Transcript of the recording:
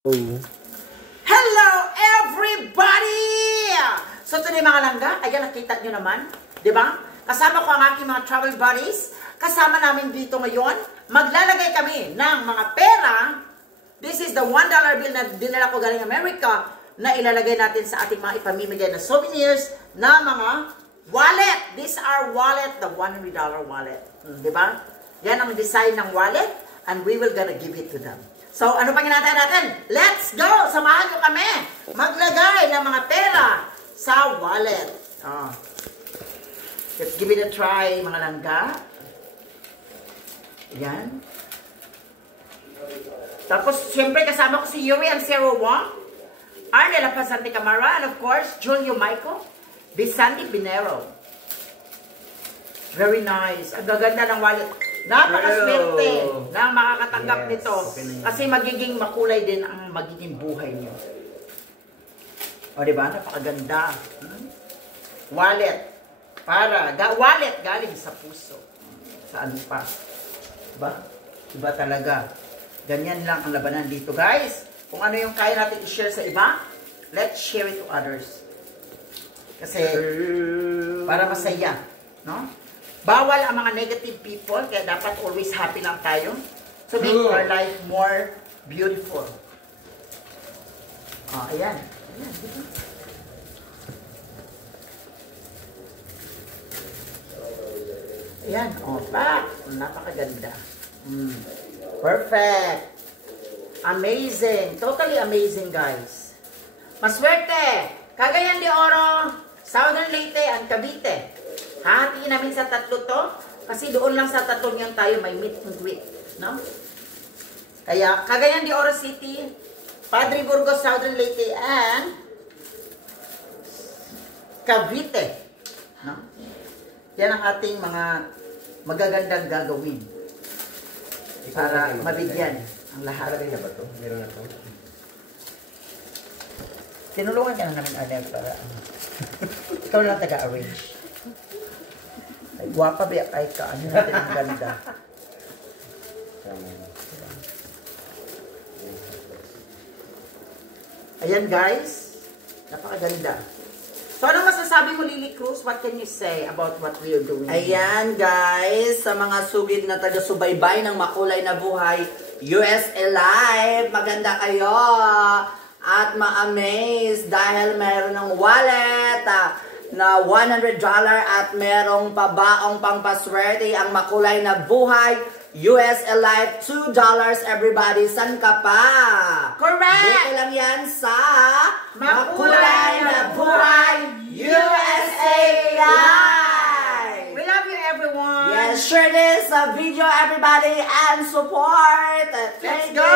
Oh. Hello everybody! So today mga langga, ayan nakita nyo naman, di ba? Kasama ko ang aking mga travel buddies. Kasama namin dito ngayon, maglalagay kami ng mga pera. This is the $1 bill na dinala ko galing America na ilalagay natin sa ating mga ipamimigay na souvenirs na mga wallet. These are wallet, the $100 wallet. Di ba? Yan ang design ng wallet and we will gonna give it to them. So, ano pang hinatay natin? Let's go! Samahan nyo kami maglagay ng mga pera sa wallet. Oh. Let's give it a try, mga langga. Yan. Tapos, siyempre, kasama ko si Yuri and Zero Wong, Arnel Pasante Camara, and of course, Julio Maico, Bisanti Binero. Very nice. Ang gaganda ng wallet. Napakaswerte na makakatanggap nito kasi magiging makulay din ang magiging buhay niyo. O diba? Napakaganda. Wallet. Wallet galing sa puso. Saan pa? Diba? Diba talaga? Ganyan lang ang labanan dito, guys. Kung ano yung kaya natin i-share sa iba, let's share it to others. Kasi para masaya, no? Bawal ang mga negative people, kaya dapat always happy lang tayo. So make our life more beautiful. Oh, ayan. Ayan, dito. Ayan, oh, pak. Napakaganda. Perfect. Amazing. Totally amazing, guys. Maswerte. Cagayan de Oro, Southern Leyte, and Cavite. Hahatiin namin sa tatlo to kasi doon lang sa tatlo niyan tayo may meet and greet, no? Kaya Cagayan de Oro City, Padre Burgos, Southern Leyte, and Cavite, no? Yan ang ating mga magagandang gagawin para mabigyan ang lahat. Meron ba to? Meron na to? Tinulungan ka na namin, Arnel, para ikaw lang taga-arrange. Ay, guwapa ba ay ka? Ano natin ang ganda? Ayan, guys. Napakaganda. So, anong masasabi mo, Lily Cruz? What can you say about what we are doing? Ayan, guys. Sa mga sugid na taga-subaybay ng makulay na buhay, USA Live, maganda kayo. At ma-amaze dahil meron ng wallet, na $100 at merong pabaong pangpaswerte ang makulay na buhay USA Life $2 everybody. San ka pa? Correct! Dito lang yan sa Makulay na Buhay USA Life. We love you, everyone! Yes, share this video everybody and support. Let's go!